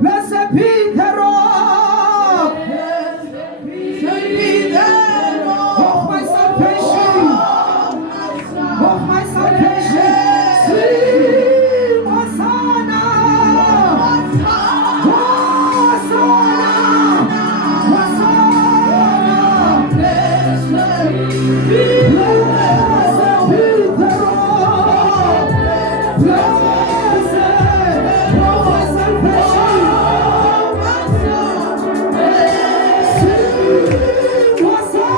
Blessed be the rock of my salvation. Of my salvation. Sing Hosanna. Hosanna. Hosanna. Blessed be the rock. Blessed of my salvation. Sing Hosanna.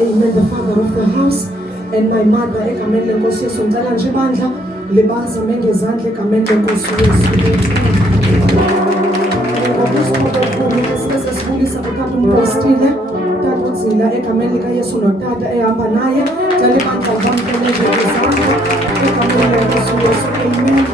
Amen, the father of the house and my mother egameni lenkosi Yesu ngicela nje ibandla libaza mengezandla egameni lenkosi Yesu. Sesibulisa ukade umpostile tata udzila egameni lika Yesu notata ehamba naye cela ibandla bamkele ngezandla egameni lenkosi Yesu. Amen.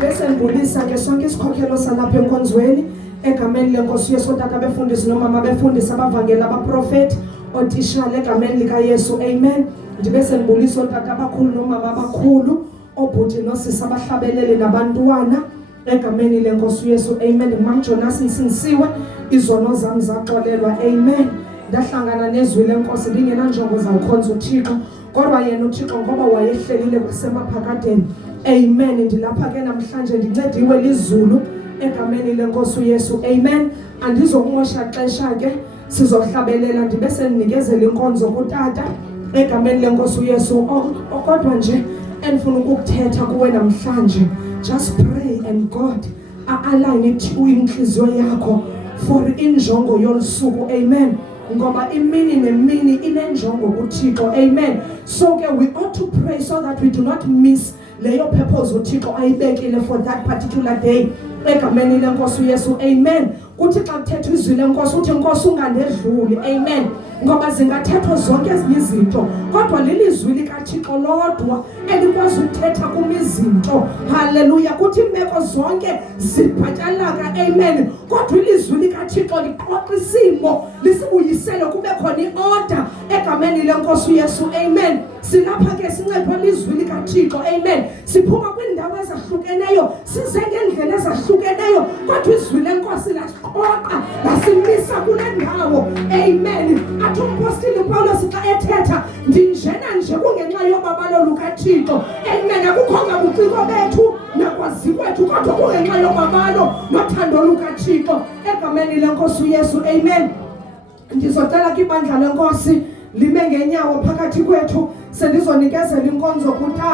Bese ngibulisa ke sonke isikhokhelo salapha enkonzweni egameni lenkosi Yesu, tata befundisi nomama befundisi abavangeli abaprofeti otishale egameni lika Yesu. Amen. Ndibese ngibulisa otata abakhulu nomama abakhulu obhuti nosisi abahlabelele nabantwana egameni lenkosi Yesu. Amen. Mam Jonas Nsingisiwe izono zami zaxolelwa. Amen. Ndahlangana nezwi lenkosi lingenanjongo zawukhonza uThixo kodwa yena uThixo ngoba wayehlelile kwasemaphakadeni. Amen. Ndilapha ke namhlanje ndincediwe lizulu egameni lenkosi Yesu. Amen. Andizomosha xesha ke sizohlabelela ndibese nikezela inkonzo kutata egameni lenkosi Yesu. Kodwa nje endifuna ukukuthetha kuwe namhlanje, just pray and God align inhliziyo yakho for injongo yolusuku. Amen. Ngoba imini nemini inenjongo kuThixo. Amen. So we ought to pray so that we do not miss leyo purpose uThixo ayibekile for that particular day egameni lenkosi uYesu. Amen. Kuthi xa kuthethwa izwi lenkosi uthi inkosi ungandedluli. Amen. Ngoba zingathethwa zonke ezinye izinto kodwa lilizwi likaThixo lodwa elikwazi ukuthetha kumizinto. Haleluya. Kuthi imeko zonke zibhatyalaka. Amen. Kodwa ilizwi likaThixo liqoqa isimo lisibuyisele kube khona iorder egameni lenkosi uYesu. Amen. Silapha ke sincedwe lizwi likaThixo. Amen. Siphuma kwindawo ezahlukeneyo size ngendlela ezahlukeneyo kodwa izwi lenkosi lasiqoqa lasimisa kule ndawo. Amen. Athi umpostile Paulos xa ethetha ndinjena nje kungenxa yobabalo lukaThixo. Amen. Akukho ngabuciko bethu nakwazi kwethu kodwa kungenxa yobabalo nothando lukaThixo egameni lenkosi uYesu. Amen. Ndizocela ke ibandla lenkosi lime ngenyawo phakathi kwethu sendizonikezela inkonzo kutata.